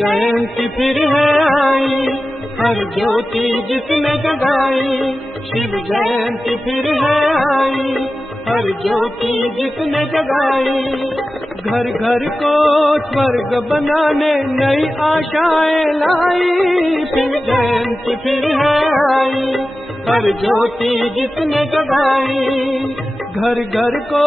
जयंती फिर है आई, हर ज्योति जिसने जगाई। शिव जयंती फिर है आई, हर ज्योति जिसने जगाई। घर घर को स्वर्ग बनाने नई आशाएं लाई। शिव जयंती फिर है आई, हर ज्योति जिसने जगाई। घर घर को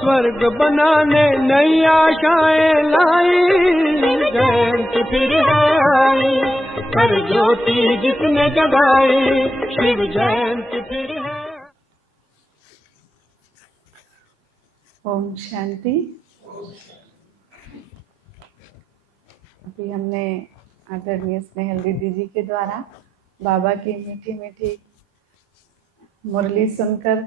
स्वर्ग बनाने नई आशाएं लाई। शिव जयंती फिर है आई, हर ज्योति जिसने जगाई। शिव जयंती फिर है। ओम शांति। अभी हमने आदरणीय स्नेहल दीदी जी के द्वारा बाबा की मीठी मीठी मुरली सुनकर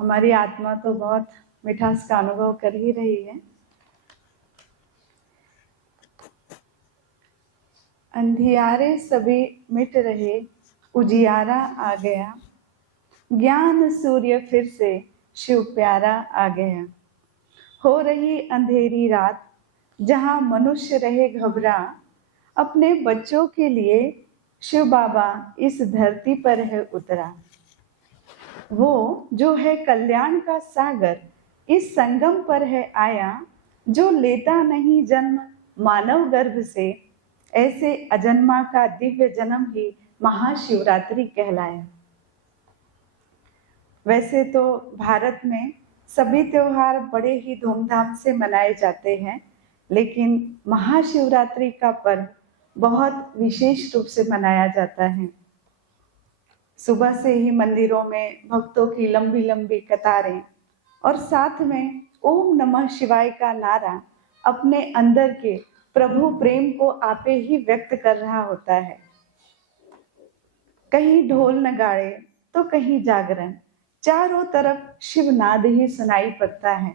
हमारी आत्मा तो बहुत मिठास का अनुभव कर ही रही है। अंधियारे सभी मिट रहे, उजियारा आ गया। ज्ञान सूर्य फिर से शिव प्यारा आ गया। हो रही अंधेरी रात, जहाँ मनुष्य रहे घबरा, अपने बच्चों के लिए शिव बाबा इस धरती पर है उतरा। वो जो है कल्याण का सागर, इस संगम पर है आया। जो लेता नहीं जन्म मानव गर्भ से, ऐसे अजन्मा का दिव्य जन्म ही महाशिवरात्रि कहलाया। वैसे तो भारत में सभी त्योहार बड़े ही धूमधाम से मनाए जाते हैं, लेकिन महाशिवरात्रि का पर्व बहुत विशेष रूप से मनाया जाता है। सुबह से ही मंदिरों में भक्तों की लंबी लंबी कतारें और साथ में ओम नमः शिवाय का नारा अपने अंदर के प्रभु प्रेम को आपे ही व्यक्त कर रहा होता है। कहीं ढोल नगाड़े तो कहीं जागरण, चारों तरफ शिव नाद ही सुनाई पड़ता है।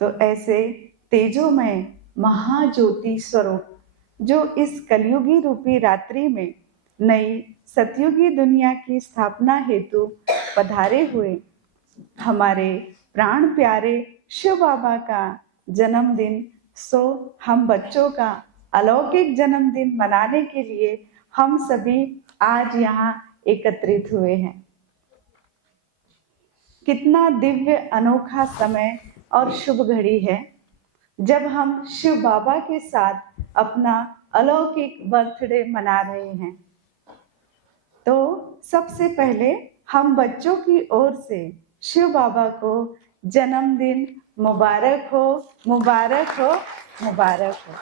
तो ऐसे तेजोमय महाज्योति स्वरूप जो इस कलयुगी रूपी रात्रि में नई सतयुगी दुनिया की स्थापना हेतु पधारे हुए हमारे प्राण प्यारे शिव बाबा का जन्मदिन, सो हम बच्चों का अलौकिक जन्मदिन मनाने के लिए हम सभी आज यहाँ एकत्रित हुए हैं। कितना दिव्य अनोखा समय और शुभ घड़ी है जब हम शिव बाबा के साथ अपना अलौकिक बर्थडे मना रहे हैं। तो सबसे पहले हम बच्चों की ओर से शिव बाबा को जन्मदिन मुबारक हो, मुबारक हो, मुबारक हो।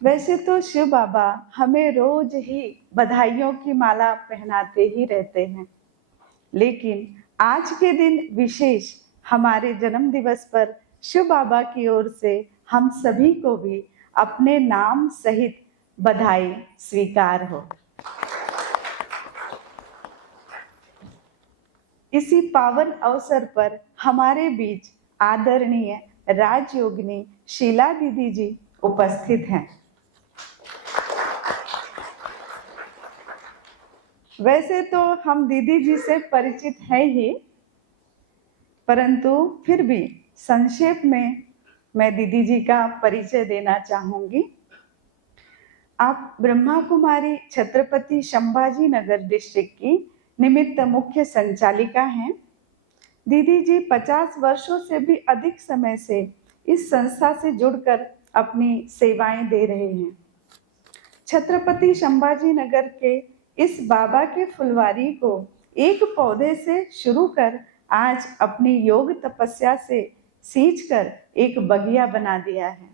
वैसे तो शिव बाबा हमें रोज ही बधाइयों की माला पहनाते ही रहते हैं, लेकिन आज के दिन विशेष हमारे जन्म दिवस पर शिव बाबा की ओर से हम सभी को भी अपने नाम सहित बधाई स्वीकार हो। इसी पावन अवसर पर हमारे बीच आदरणीय राजयोगिनी शीला दीदी जी उपस्थित हैं। वैसे तो हम दीदी जी से परिचित हैं ही, परंतु फिर भी संक्षेप में मैं दीदी जी का परिचय देना चाहूंगी। आप ब्रह्मा कुमारी छत्रपति संभाजी नगर डिस्ट्रिक्ट की निमित्त मुख्य संचालिका हैं। दीदी जी 50 वर्षों से भी अधिक समय से इस संस्था से जुड़कर अपनी सेवाएं दे रहे हैं। छत्रपति संभाजी नगर के इस बाबा के फुलवारी को एक पौधे से शुरू कर आज अपनी योग तपस्या से सींचकर एक बगिया बना दिया है।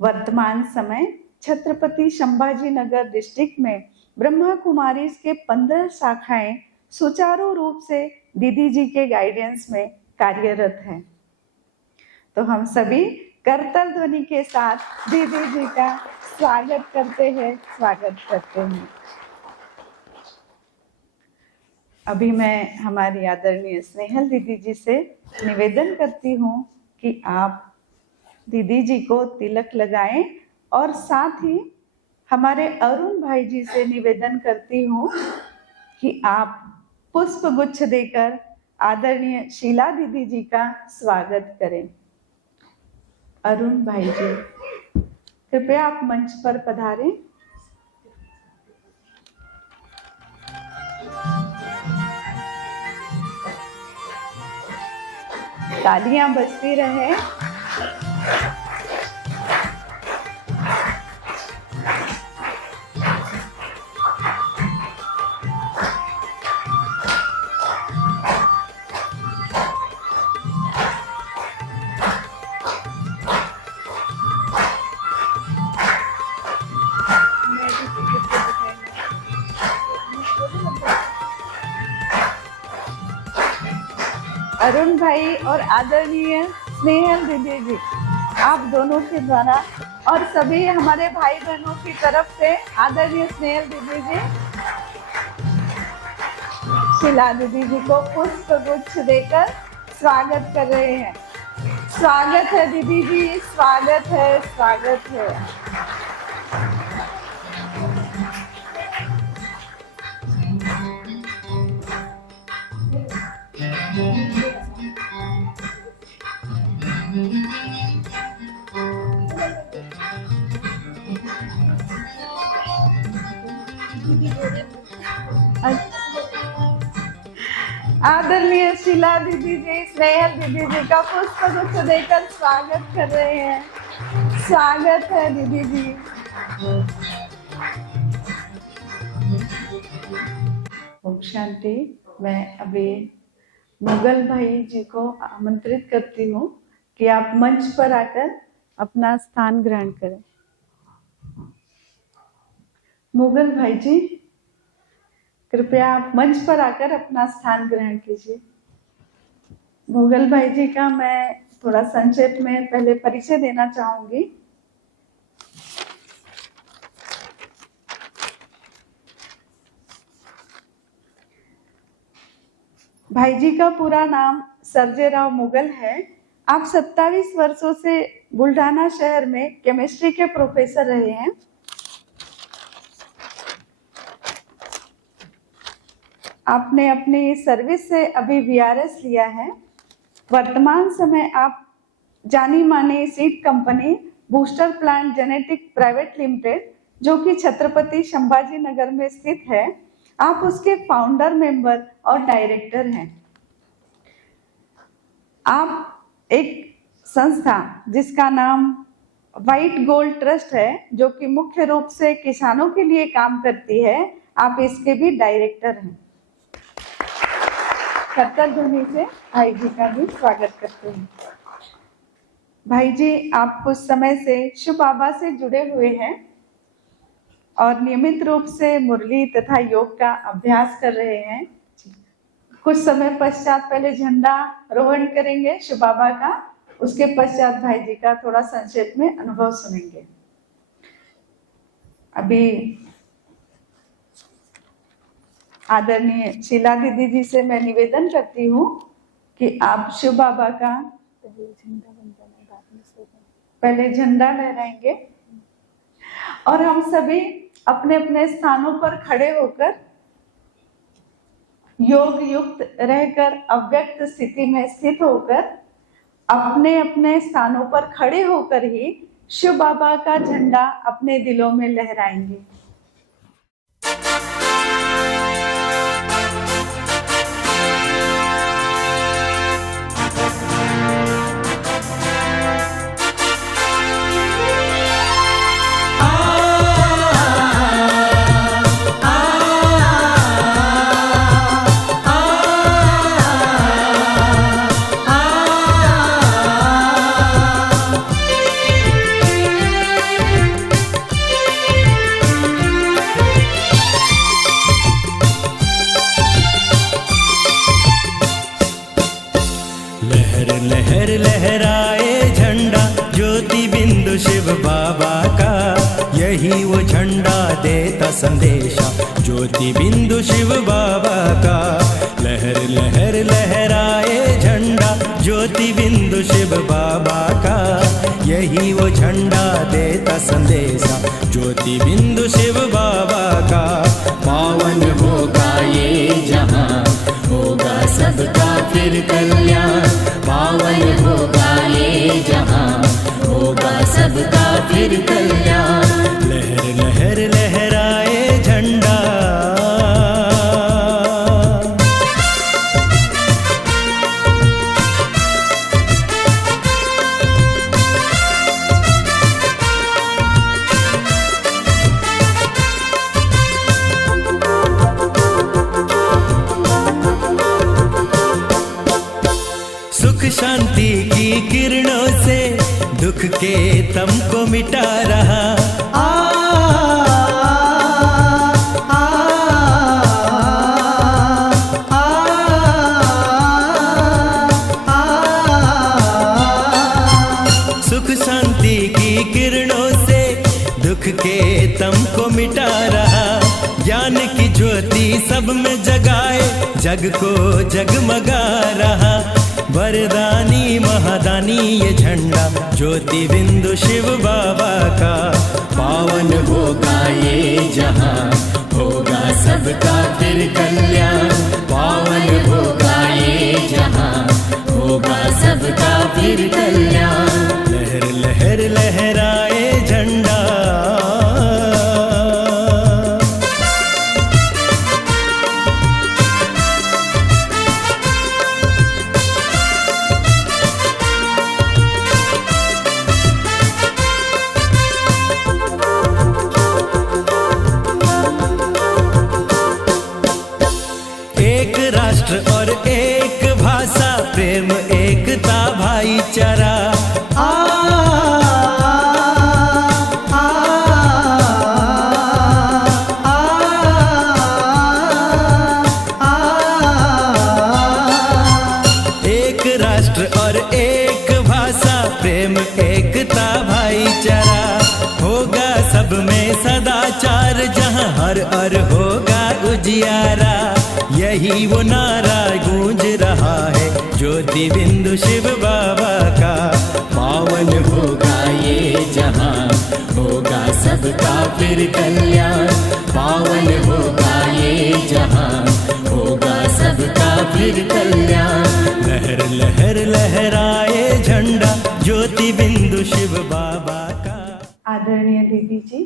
वर्तमान समय छत्रपति संभाजी नगर डिस्ट्रिक्ट में ब्रह्मा कुमारी के 15 शाखाएं सुचारू रूप से दीदी जी के गाइडेंस में कार्यरत हैं। तो हम सभी करताल ध्वनि के साथ दीदी जी का स्वागत करते हैं। अभी मैं हमारी आदरणीय स्नेहल दीदी जी से निवेदन करती हूँ कि आप दीदी जी को तिलक लगाएं और साथ ही हमारे अरुण भाई जी से निवेदन करती हूँ कि आप पुष्प गुच्छ देकर आदरणीय शीला दीदी जी का स्वागत करें। अरुण भाई जी, कृपया आप मंच पर पधारें। तालियां बजती रहे। अरुण भाई और आदरणीय स्नेहल दीदी जी, आप दोनों के द्वारा और सभी हमारे भाई बहनों की तरफ से आदरणीय स्नेहल दीदी जी शीला दीदी जी को पुष्प गुच्छ देकर स्वागत कर रहे हैं। स्वागत है दीदी जी, स्वागत है, स्वागत है। आदरणीय शीला दीदी जी स्नेहल दीदी जी का पुष्प गुच्छ देकर स्वागत कर रहे हैं। स्वागत है दीदी जी। ओम शांति। मैं अभी मुगल भाई जी को आमंत्रित करती हूँ कि आप मंच पर आकर अपना स्थान ग्रहण करें। मुगल भाई जी, कृपया आप मंच पर आकर अपना स्थान ग्रहण कीजिए। मुगल भाई जी का मैं थोड़ा संक्षेप में पहले परिचय देना चाहूंगी। भाई जी का पूरा नाम सर्जेराव मुगल है। आप 27 वर्षों से बुल्ढाना शहर में केमिस्ट्री के प्रोफेसर रहे हैं। आपने अपनी सर्विस से अभी VRS लिया है। वर्तमान समय आप जानी मानी seed company booster plant genetic private limited, जो कि छत्रपति संभाजी नगर में स्थित है, आप उसके फाउंडर मेंबर और डायरेक्टर हैं। आप एक संस्था जिसका नाम व्हाइट गोल्ड ट्रस्ट है, जो कि मुख्य रूप से किसानों के लिए काम करती है, आप इसके भी डायरेक्टर हैं। करतल ध्वनि से भाई जी का भी स्वागत करते हैं। भाई जी, आप कुछ समय से शिव बाबा से जुड़े हुए हैं और नियमित रूप से मुरली तथा योग का अभ्यास कर रहे हैं। कुछ समय पश्चात पहले झंडा रोहण करेंगे शिव बाबा का, उसके पश्चात भाई जी का थोड़ा संक्षेप में अनुभव सुनेंगे। अभी आदरणीय शीला दीदी जी से मैं निवेदन करती हूँ कि आप शिव बाबा का पहले झंडा लहराएंगे और हम सभी अपने अपने स्थानों पर खड़े होकर योग युक्त रहकर अव्यक्त स्थिति में स्थित होकर अपने अपने स्थानों पर खड़े होकर ही शिव बाबा का झंडा अपने दिलों में लहराएंगे। यही वो झंडा देता संदेशा, ज्योति बिंदु शिव बाबा का। लहर लहर लहराए झंडा, ज्योति बिंदु शिव बाबा का। यही वो झंडा देता संदेशा, ज्योति बिंदु शिव बाबा का। पावन होगा ये जहां, होगा सबका फिर कल्याण, पावन होगा ये जहां, होगा सबका फिर कल्याण। लहर लहर लहराए झंडा, सुख शांति की किरणों से दुख के तम को मिटा रहा। सुख शांति की किरणों से दुख के तम को मिटा रहा। ज्ञान की ज्योति सब में जगाए, जग को जगमगा रहा। वरदानी महादानी ये झंडा, ज्योति बिंदु शिव बाबा का। पावन होगा ये जहां, होगा सबका फिर कल्याण। पावन होगा ये जहां, होगा सबका फिर कल्याण। लहर लहर लहराए झंडा, और एक भाषा, प्रेम एकता भाईचारा। एक राष्ट्र और एक भाषा, प्रेम एकता भाईचारा। होगा सब में सदाचार, जहां हर हर होगा उजियारा। यही वो नारा गूंज रहा है, ज्योति बिंदु शिव बाबा का। पावन होगा ये जहां, होगा सबका फिर कल्याण। पावन होगा ये जहां, होगा सबका फिर कल्याण। लहर लहर लहराए झंडा, ज्योति बिंदु शिव बाबा का। आदरणीय दीदी जी,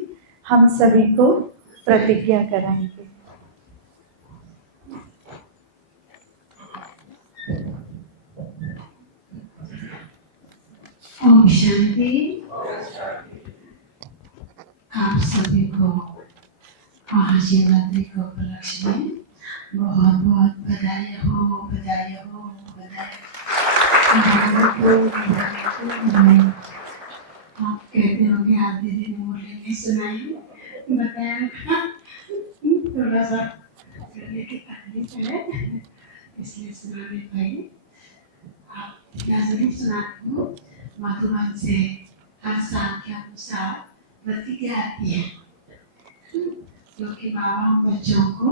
हम सभी को प्रतिज्ञा कराएंगे। ओम शांति। आप सभी को महाशिवरात्रि के उपलक्ष्य में बहुत बहुत बधाई हो, बधाई हो, बधाई। आप कहते हो कि आप दीदी ने मुरली नहीं सुनाई, बताया थोड़ा सा करने की तकलीफ है, इसलिए सुना नहीं पाई। आप जरूर सुनाती हूँ। मधुबन से हर साल के अनुसार प्रतिज्ञा आती है, क्योंकि बाबा बच्चों को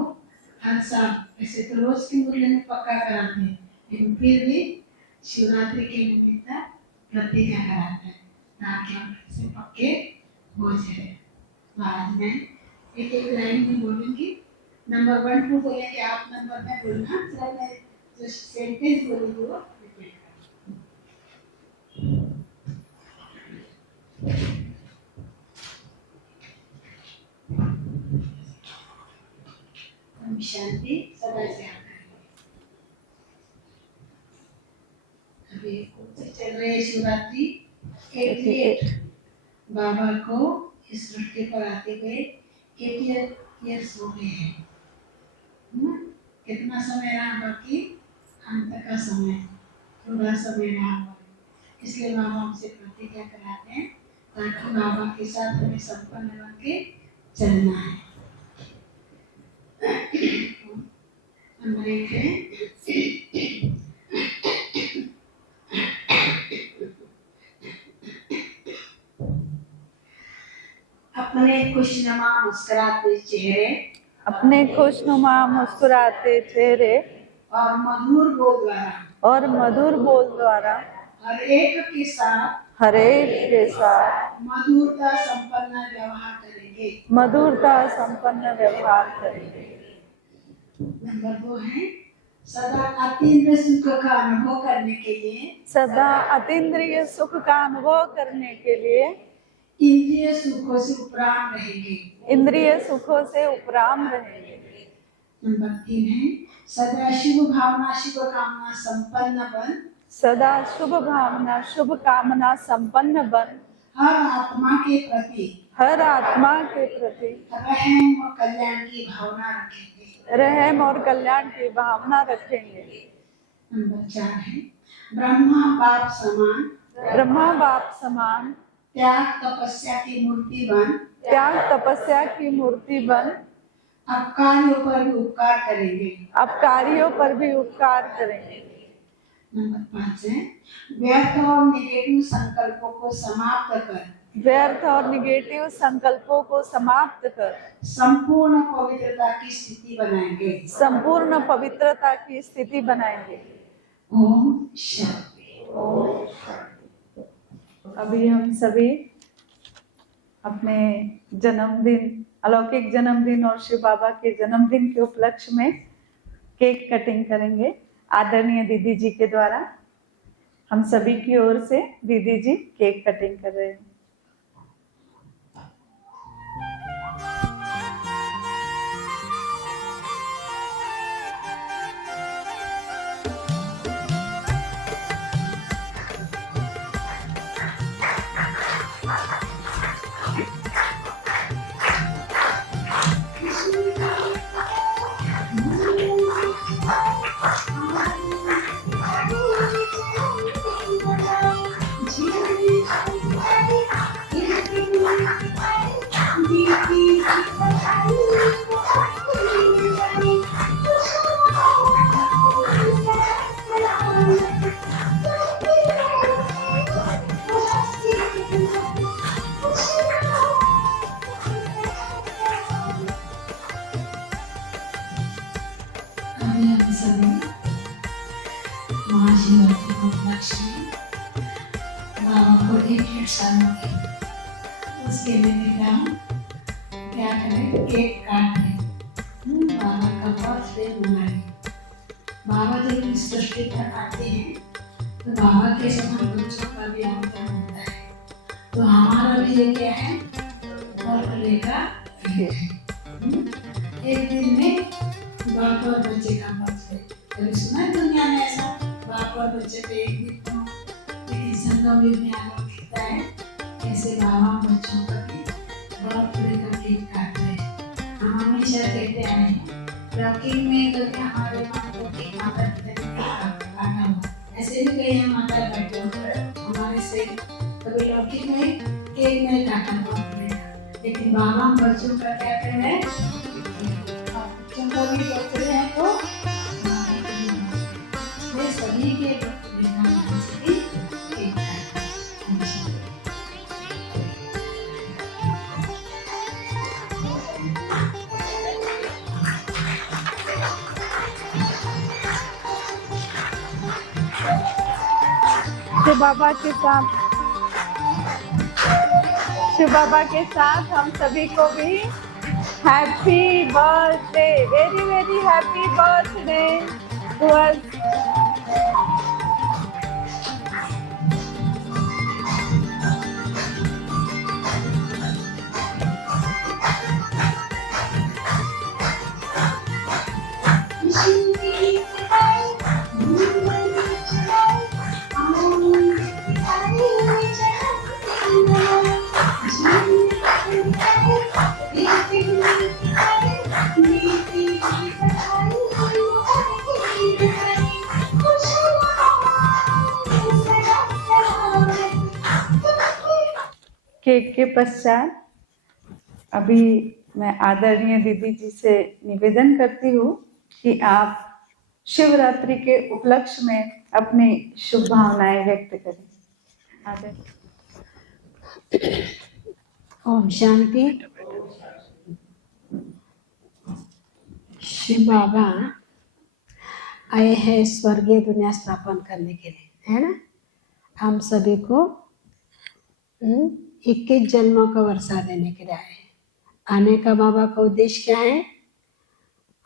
हर साल, ऐसे तो रोज की मुरली में पक्का कराते हैं, लेकिन फिर भी शिवरात्रि के निमित्त प्रतिज्ञा कराते हैं ताकि हम से पक्के हो जाए। तो आज मैं एक एक लाइन में बोलूंगी। नंबर 1 2 बोलेंगे आप, नंबर में बोलना। सर मैं जो सेंटेंस बोलूंगी वो रिपीट करें। शांति सदा से अभी चल रही है शिवरात्रि 88। बाबा को इस सृष्टि पर आते हुए 88 ईयर्स हो गए हैं। कितना समय रहा बाकी? अंत का समय, थोड़ा समय रहा। इसलिए बाबा हमसे प्रतिज्ञा कराते हैं ताकि बाबा के साथ हमें संपन्न बन के चलना है। नंबर 1 है अपने खुशनुमा मुस्कुराते चेहरे, अपने खुशनुमा मुस्कुराते चेहरे और मधुर बोल द्वारा हर एक के साथ मधुरता संपन्न व्यवहार करेंगे। नंबर 2 है सदा अतीन्द्रिय सुख का अनुभव करने के लिए, सदा अतीन्द्रिय सुख का अनुभव करने के लिए इंद्रिय सुखों से उपराम रहेंगे। इंद्रिय सुखों से उपराम रहेंगे। नंबर 3 है सदा शुभ भावना शुभ कामना संपन्न बन, सदा शुभ भावना शुभ कामना संपन्न बन, हर आत्मा के प्रति हर आत्मा के प्रति रहम और कल्याण की भावना रखेंगे। रहम और कल्याण की भावना रखेंगे। नंबर 4 है ब्रह्मा बाप समान, ब्रह्मा बाप समान त्याग तपस्या की मूर्ति बन, त्याग तपस्या की मूर्ति बन, अपकारियों पर भी उपकार करेंगे। अपकारियों पर भी उपकार करेंगे। नंबर 5 है व्यर्थ और निगेटिव संकल्पों को समाप्त कर, व्यर्थ और निगेटिव संकल्पों को समाप्त कर संपूर्ण पवित्रता की स्थिति बनाएंगे। संपूर्ण पवित्रता की स्थिति बनाएंगे। ओम शांति। अभी हम सभी अपने जन्मदिन, अलौकिक जन्मदिन और शिव बाबा के जन्मदिन के उपलक्ष्य में केक कटिंग करेंगे आदरणीय दीदी जी के द्वारा। हम सभी की ओर से दीदी जी केक कटिंग कर रहे हैं। महाशिवरात्रि को उपलक्ष्य में बाबा को 1 साल हो गए। उसके लिए क्या करें, केक काट दें, बाबा का बर्थडे मनाएं। बाबा जब इस सृष्टि पर आते हैं तो बाबा के समान बच्चों का भी आमंत्रण होता है। तो हमारा भी ये क्या है, बर्थडे का एक दिन में बाप और बच्चे का बर्थडे। कभी सुना है दुनिया में ऐसा, बाप और बच्चे पे एक दिन संगम में आलोक दिखता है। ऐसे बाबा बच्चों का भी बर्थडे का केक काट रहे हैं। हम हमेशा कहते आए हैं लौकिक में करके हमारे माँ को केक माता पिता ने काटा हुआ, ऐसे भी कई हम माता बैठे हो हमारे से कभी लौकिक में केक नहीं काटा बर्थडे का, लेकिन बाबा बच्चों का क्या कर रहे हैं, बच्चों का भी बर्थडे है तो सभी के बर्थडे का केक काटा। शिव बाबा के साथ हम सभी को भी happy birthday, very very happy birthday to us. Cake के पश्चात अभी मैं आदरणीय दीदी जी से निवेदन करती हूँ कि आप शिवरात्रि के उपलक्ष्य में अपनी शुभ भावनाएं व्यक्त करें। ओम शांति। शिव बाबा आए हैं स्वर्गीय दुनिया स्थापन करने के लिए, है ना। हम सभी को 21 जन्मों का वर्षा देने के लिए आए हैं। आने का बाबा का उद्देश्य क्या है,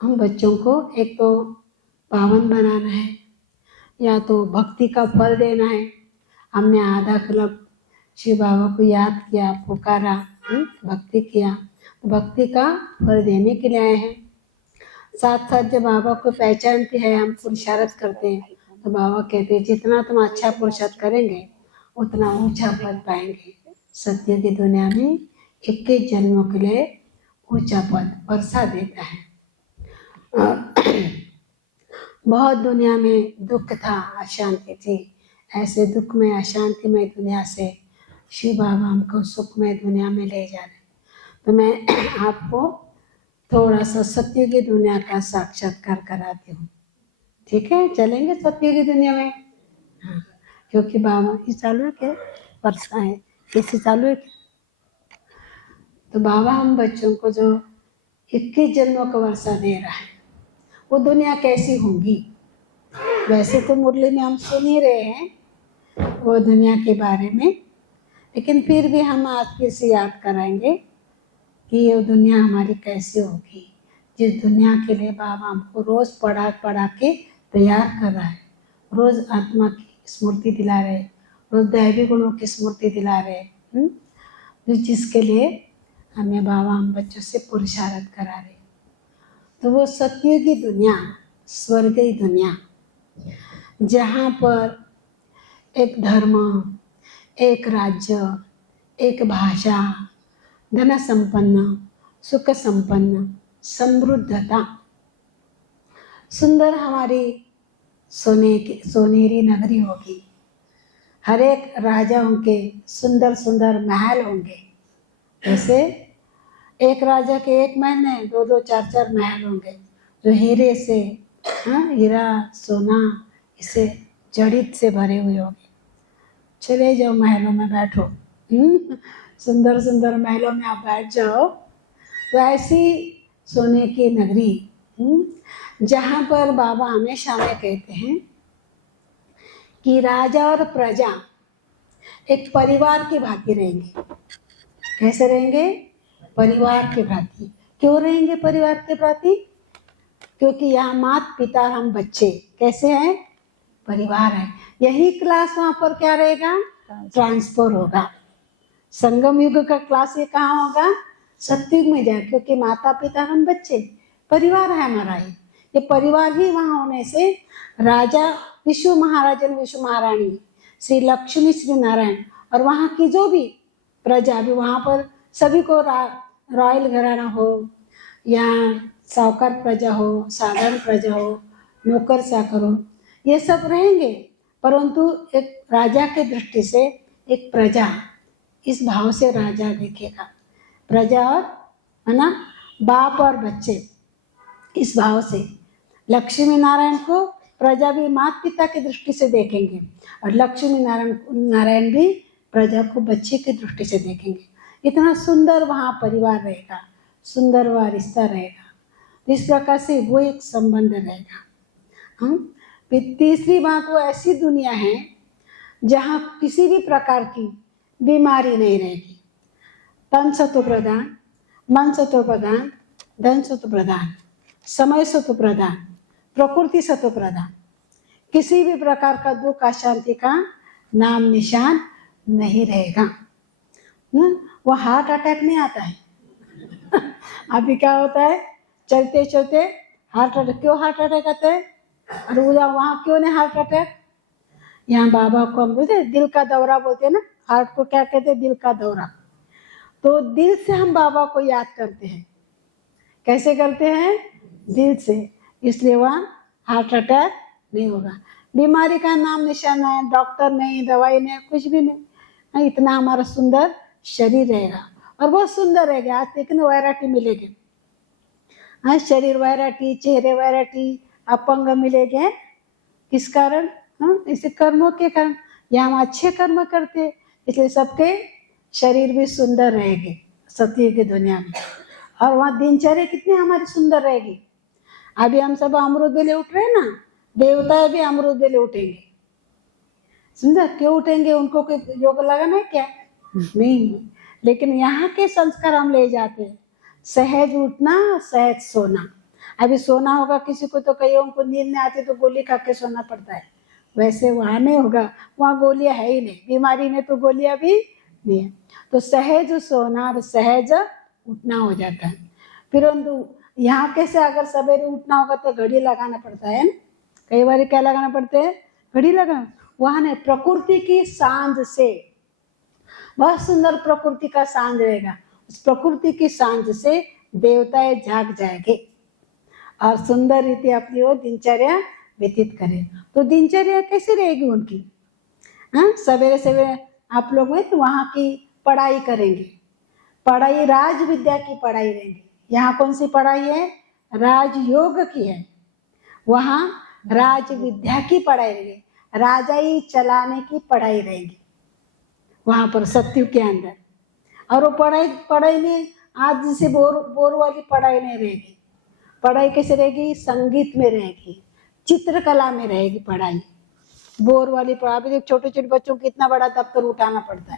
हम बच्चों को एक तो पावन बनाना है या तो भक्ति का फल देना है। हमने आधा क्लब शिव बाबा को याद किया, पुकारा, भक्ति किया, तो भक्ति का फल देने के लिए आए हैं। साथ साथ जब बाबा को पहचानते हैं, हम पुरुषार्थ करते हैं, तो बाबा कहते हैं जितना तुम अच्छा पुरुषार्थ करेंगे उतना ऊंचा पद पाएंगे। सत्य की दुनिया में 21 जन्मों के लिए ऊंचा पद वर्षा देता है। बहुत दुनिया में दुख था, अशांति थी। ऐसे दुख में अशांतिमय दुनिया से शिव बाबा हमको सुखमय दुनिया में ले जा रहे। तो मैं आपको थोड़ा सा सत्य की दुनिया का साक्षात्कार कराती हूँ। ठीक है, चलेंगे सत्य की दुनिया में। हाँ, क्योंकि बाबा ये चालू है क्या, वर्षा है, कैसे चालू है क्या? तो बाबा हम बच्चों को जो 21 जन्मों का वर्षा दे रहा है, वो दुनिया कैसी होगी। वैसे तो मुरली में हम सुन ही रहे हैं वो दुनिया के बारे में, लेकिन फिर भी हम आज फिर से याद कराएंगे कि ये दुनिया हमारी कैसे होगी, जिस दुनिया के लिए बाबा हमको रोज़ पढ़ा पढ़ा के तैयार कर रहा है। रोज़ आत्मा की स्मृति दिला रहे, रोज़ दैवी गुणों की स्मृति दिला रहे, जिसके लिए हमें बाबा हम बच्चों से पुरुषार्थ करा रहे। तो वो सत्य की दुनिया, स्वर्गीय दुनिया, जहाँ पर एक धर्म, एक राज्य, एक भाषा, धन संपन्न, सुख संपन्न, समृद्धता, सुंदर हमारी सोनेरी नगरी होगी। हर एक राजाओं के सुंदर सुंदर महल होंगे। जैसे एक राजा के एक महल में 2-2, 4-4 महल होंगे, जो हीरे से, हीरा सोना इसे जड़ित से भरे हुए होंगे। चले जाओ महलों में बैठो, सुंदर सुंदर महलों में आप बैठ जाओ। तो ऐसी सोने की नगरी, जहाँ पर बाबा हमेशा हमें कहते हैं कि राजा और प्रजा एक परिवार की भांति रहेंगे। कैसे रहेंगे? परिवार के भांति। क्यों रहेंगे परिवार के भांति? क्योंकि यहाँ माता पिता हम बच्चे कैसे हैं? परिवार है। यही क्लास वहाँ पर क्या रहेगा? ट्रांसफर होगा। संगम युग का क्लास ये कहाँ होगा? सतयुग में जाए, क्योंकि माता पिता हम बच्चे, परिवार है हमारा। ये परिवार ही वहाँ होने से राजा विश्व महाराजन विश्व महारानी श्री लक्ष्मी श्री नारायण और वहाँ की जो भी प्रजा भी, वहाँ पर सभी को रॉयल घराना हो या साहूकार प्रजा हो, साधारण प्रजा हो, नौकर चाकर हो, ये सब रहेंगे। परंतु एक राजा के दृष्टि से एक प्रजा, इस भाव से राजा देखेगा। प्रजा और है ना, बाप और बच्चे, इस भाव से लक्ष्मी नारायण को प्रजा भी माता पिता की दृष्टि से देखेंगे और लक्ष्मी नारायण भी प्रजा को बच्चे की दृष्टि से देखेंगे। इतना सुंदर वहाँ परिवार रहेगा, सुंदर वह रिश्ता रहेगा। इस प्रकार से वो एक संबंध रहेगा। फिर तीसरी बात, वो ऐसी दुनिया है जहाँ किसी भी प्रकार की बीमारी नहीं रहेगी। तन सत्व प्रधान, मन सत्व प्रधान, धन सत्व प्रधान, समय सत्व प्रधान, प्रकृति सत्व प्रधान। किसी भी प्रकार का दुख अशांति का नाम निशान नहीं रहेगा। वो हार्ट अटैक नहीं आता है। अभी क्या होता है, चलते चलते हार्ट अटैक। क्यों हार्ट अटैक आता है? और वहाँ क्यों नहीं हार्ट अटैक? यहाँ बाबा को हम बोलते दिल का दौरा बोलते हैं ना, हार्ट को क्या कहते हैं? दिल का दौरा। तो दिल से हम बाबा को याद करते हैं। कैसे करते हैं? दिल से। इसलिए वहाँ हार्ट अटैक नहीं होगा। बीमारी का नाम निशान है, डॉक्टर नहीं, दवाई नहीं, कुछ भी नहीं। इतना हमारा सुंदर शरीर रहेगा और बहुत सुंदर रहेगा। आज कितने वैरायटी मिलेगी। हाँ, शरीर वैरायटी, चेहरे वैरायटी, अपंग मिलेंगे। किस कारण? इसे कर्मों के कारण। या हम अच्छे कर्म करते, इसलिए सबके शरीर भी सुंदर रहेंगे सत्य की दुनिया में। और वहाँ दिनचर्या कितनी हमारी सुंदर रहेगी। अभी हम सब अमृत बेले उठ रहे हैं ना, देवता भी अमृत बेले उठेंगे। सुंदर क्यों उठेंगे? उनको कोई योग लगाना है क्या? नहीं, लेकिन यहाँ के संस्कार हम ले जाते हैं। सहज उठना, सहज सोना। अभी सोना होगा किसी को तो कईयों को नींद नहीं आती तो गोली खा के सोना पड़ता है, वैसे वहां नहीं होगा, वहां गोलियां है ही नहीं, बीमारी में तो गोलियां भी नहीं है। तो सहज सोना और सहज उठना हो जाता है। फिर यहाँ कैसे अगर सवेरे उठना होगा तो घड़ी लगाना पड़ता है ना, कई बार क्या लगाना पड़ता है, घड़ी लगाना। वहां ने प्रकृति की सांझ से, बहुत सुंदर प्रकृति का सांझ रहेगा, उस प्रकृति की सांझ से देवताएं जाग जाएंगे और सुंदर रीति अपनी वो दिनचर्या व्यतीत करें। तो दिनचर्या कैसी रहेगी उनकी? हाँ, सवेरे सवेरे आप लोग हैं तो वहाँ की पढ़ाई करेंगे, पढ़ाई राज विद्या की पढ़ाई रहेंगी। यहाँ कौन सी पढ़ाई है? राजयोग की है। वहाँ राज विद्या की पढ़ाई रहेगी, राजाई चलाने की पढ़ाई रहेगी वहाँ पर सत्युग के अंदर। और वो पढ़ाई में आज जैसे बोर वाली पढ़ाई नहीं रहेगी। पढ़ाई कैसे रहेगी? संगीत में रहेगी, चित्रकला में रहेगी पढ़ाई। बोर वाली पढ़ाई, छोटे छोटे बच्चों को इतना बड़ा दफ्तर उठाना पड़ता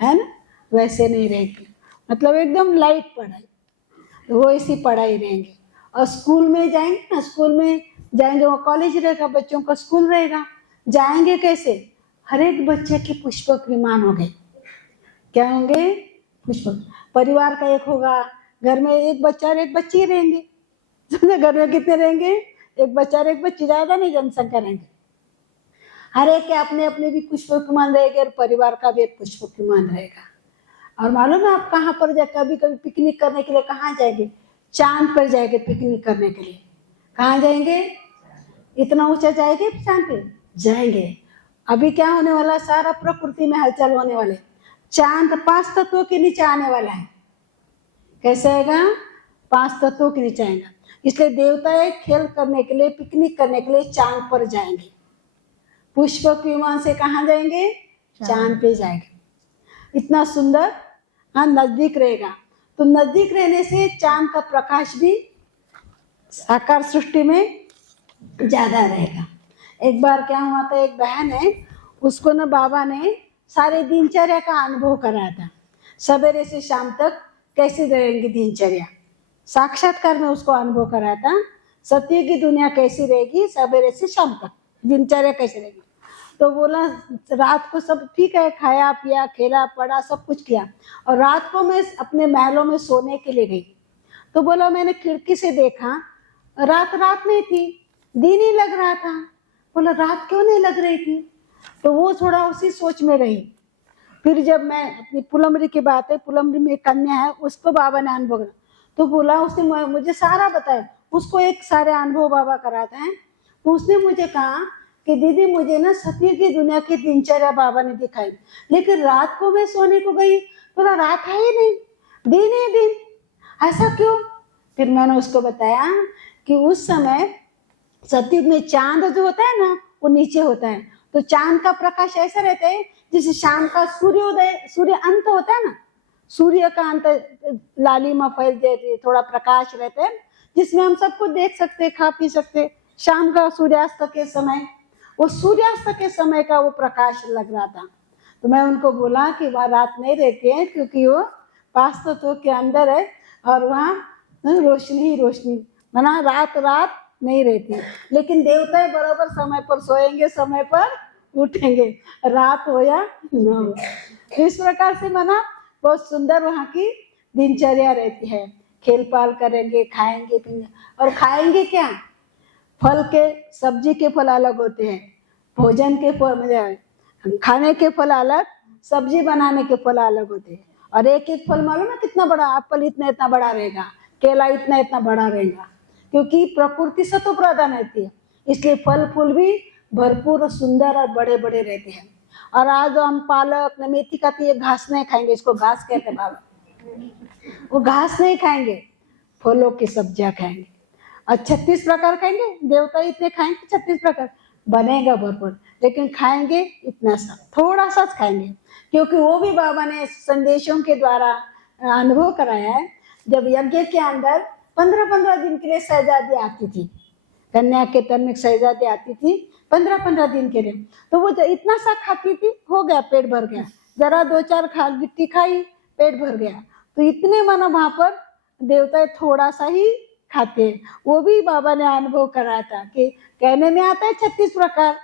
है ना, वैसे नहीं रहेगी, मतलब एकदम लाइट पढ़ाई, वो ऐसी पढ़ाई रहेंगे। और स्कूल में जाएंगे ना, स्कूल में जाएंगे, वो कॉलेज रहेगा, बच्चों का स्कूल रहेगा, जाएंगे कैसे? हर एक बच्चे की पुष्पक विमान हो गए। क्या होंगे? पुष्पक। परिवार का एक होगा, घर में एक बच्चा और एक बच्ची रहेंगे। घर में कितने रहेंगे? एक बच्चा और एक बच्ची, ज्यादा नहीं जनसंख्या रहेंगे। हर एक के अपने अपने भी पुष्पक विमान रहेंगे और परिवार का भी एक पुष्पक विमान रहेगा। और मालूम है आप कहाँ पर जाए, कभी कभी पिकनिक करने के लिए कहाँ जाएंगे? चांद पर जाएंगे पिकनिक करने के लिए। कहाँ जाएंगे? इतना ऊंचा जाएंगे, चांद पे जाएंगे। अभी क्या होने वाला? सारा प्रकृति में हलचल होने वाले। चांद 5 तत्वों के नीचे आने वाला है। कैसे आएगा? 5 तत्वों के नीचे आएगा। इसलिए देवताएं खेल करने के लिए, पिकनिक करने के लिए चांद पर जाएंगे। पुष्पक विमान से कहाँ जाएंगे? चांद पे जाएंगे। इतना सुंदर, हाँ, नजदीक रहेगा। तो नजदीक रहने से चांद का प्रकाश भी साकार सृष्टि में ज्यादा रहेगा। एक बार क्या हुआ था, एक बहन है, उसको ना बाबा ने सारे दिनचर्या का अनुभव कराया था, सवेरे से शाम तक कैसे रहेंगी दिनचर्या। साक्षात्कार में उसको अनुभव कराया था, सत्य की दुनिया कैसी रहेगी, सवेरे से शाम तक दिनचर्या कैसे रहेगी। तो बोला रात को सब ठीक है, खाया पिया, खेला पढ़ा, सब कुछ किया, और रात को मैं अपने महलों में सोने के लिए गई। तो बोला मैंने खिड़की से देखा, रात नहीं थी, दिन ही लग रहा था। बोला रात क्यों नहीं लग रही थी? तो वो थोड़ा उसी सोच में रही। फिर जब मैं अपनी पुलमरी की बात है, पुलमरी में एक कन्या है, उसको बाबा ने अनुभव, तो बोला उसने मुझे सारा बताया, उसको एक सारे अनुभव बाबा कराते हैं। उसने मुझे कहा कि दीदी मुझे ना सत्य की दुनिया की दिनचर्या बाबा ने दिखाई, लेकिन रात को मैं सोने को गई, बोला रात है ही नहीं, दिन ही दिन, ऐसा क्यों? फिर मैंने उसको बताया कि उस समय सत्युग में चांद जो होता है ना, वो नीचे होता है, तो चांद का प्रकाश ऐसा रहता है जैसे शाम का सूर्योदय, सूर्य अंत होता है ना, सूर्य का अंत लालिमा फैल जाती, थोड़ा प्रकाश रहता है जिसमें हम सबको देख सकते, खा पी सकते। शाम का सूर्यास्त के समय, वो सूर्यास्त के समय का वो प्रकाश लग रहा था। तो मैं उनको बोला कि वहाँ रात नहीं रहती है, क्योंकि वो 5 तत्वों के अंदर है और वहाँ रोशनी ही रोशनी, माना रात नहीं रहती। लेकिन देवताएं बराबर समय पर सोएंगे, समय पर उठेंगे, रात हो या न हो। इस प्रकार से माना बहुत सुंदर वहाँ की दिनचर्या रहती है। खेल पाल करेंगे, खाएंगे पीएंगे। और खाएंगे क्या? फल के, सब्जी के फल अलग होते हैं, भोजन के फल, खाने के फल अलग, सब्जी बनाने के फल अलग होते हैं। और एक एक फल मालूम है कितना बड़ा? एप्पल इतना बड़ा रहेगा, केला इतना बड़ा रहेगा, क्योंकि प्रकृति से तो प्रदान रहती है, इसलिए फल फूल भी भरपूर सुंदर और बड़े बड़े रहते हैं। और आज हम पालक मेथी का तो ये घास नहीं खाएंगे, इसको घास कहते हैं बाबा, वो घास नहीं खाएंगे, फलों की सब्जियां खाएंगे। और 36 प्रकार खाएंगे, देवता इतने खाएंगे 36 प्रकार बनेगा भरपूर, लेकिन खाएंगे इतना सा, थोड़ा सा खाएंगे, क्योंकि वो भी बाबा ने संदेशों के द्वारा अनुभव कराया है। जब यज्ञ के अंदर 15-15 दिन के लिए शहजादी आती थी, कन्या के तन में शहजादी आती थी 15-15 दिन के लिए, तो वो इतना सा खाती थी, हो गया, पेट भर गया। जरा 2-4 गिट्टी खाई, पेट भर गया। तो इतने माना वहां पर देवता थोड़ा सा ही खाते हैं। वो भी बाबा ने अनुभव करा था कि कहने में आता है 36 प्रकार,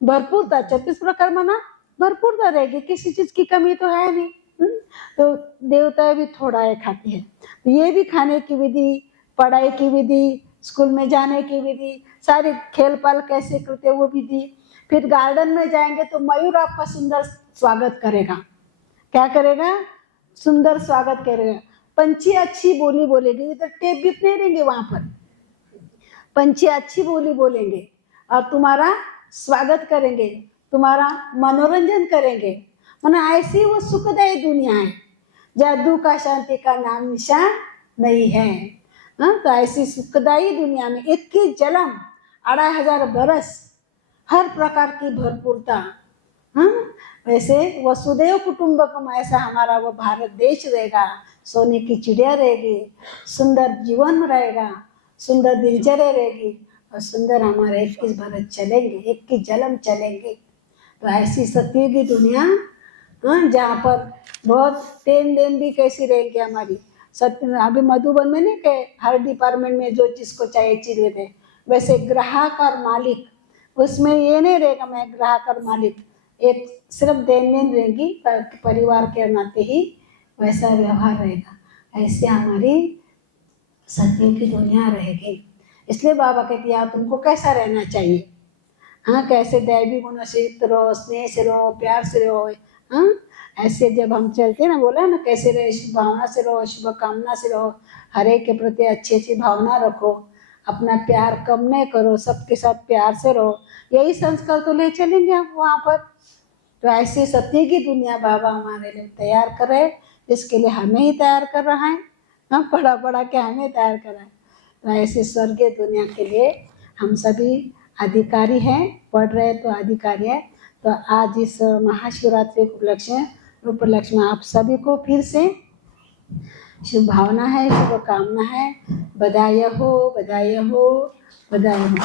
भरपूर था। 36 प्रकार माना भरपूर था रहेगी, किसी चीज की कमी तो है नहीं। तो देवता भी थोड़ा है खाते हैं। तो ये भी खाने की विधि, पढ़ाई की विधि, स्कूल में जाने की विधि, सारे खेल पाल कैसे करते वो विधि। फिर गार्डन में जाएंगे तो मयूर आपका सुंदर स्वागत करेगा। क्या करेगा? सुंदर स्वागत करेगा। पंछी अच्छी बोली बोलेगी, इधर टेप भी नहीं रहेंगे वहां पर। पंछी अच्छी बोली बोलेंगे और तुम्हारा स्वागत करेंगे, तुम्हारा मनोरंजन करेंगे। माना ऐसी वो सुखदायी दुनिया है जहाँ दुख का शांति का नाम निशान नहीं है। तो ऐसी सुखदायी दुनिया में 21 जन्म, 2500 बरस, हर प्रकार की भरपूरता। वैसे वसुदेव कुटुंबकम ऐसा हमारा वो भारत देश रहेगा। सोने की चिड़िया रहेगी, सुंदर जीवन रहेगा, सुंदर दिनचर्या रहेगी और सुंदर हमारे 21 बरस चलेंगे, 21 जन्म चलेंगे। तो ऐसी सत्य की दुनिया जहाँ पर बहुत लेन देन भी कैसी रहेगी हमारी। सत्य अभी मधुबन में नहीं के हर डिपार्टमेंट में जो चीज़ को चाहिए चीज देते, वैसे ग्राहक और मालिक, उसमें ये नहीं रहेगा मैं ग्राहक और मालिक, एक सिर्फ देन देन रहेगी, परिवार के नाते ही वैसा व्यवहार रहेगा। ऐसे हमारी सत्य की दुनिया रहेगी। इसलिए बाबा कहते हैं तुमको कैसा रहना चाहिए। कैसे दैवी गुणों से युक्त रहो, स्नेह से रहो, प्यार से रहो। ऐसे जब हम चलते ना, बोला ना कैसे रहे, शुभ भावना से रहो, शुभ कामना से रहो, हर एक के प्रति अच्छी अच्छी भावना रखो, अपना प्यार कम नहीं करो, सबके साथ प्यार से रहो। यही संस्कार तो ले चलेंगे हम वहाँ पर। तो ऐसी सत्य की दुनिया बाबा हमारे लिए तैयार कर रहे, जिसके लिए हमें ही तैयार कर रहा है। पढ़ा पढ़ा के हमें तैयार कर रहा है। तो ऐसी स्वर्गीय दुनिया के लिए हम सभी अधिकारी हैं, पढ़ रहे तो अधिकारी है। तो आज इस महाशिवरात्रि उपलक्ष्य में आप सभी को फिर से शुभ भावना है, शुभ कामना है। बधाई हो, बधाई हो, बधाई हो।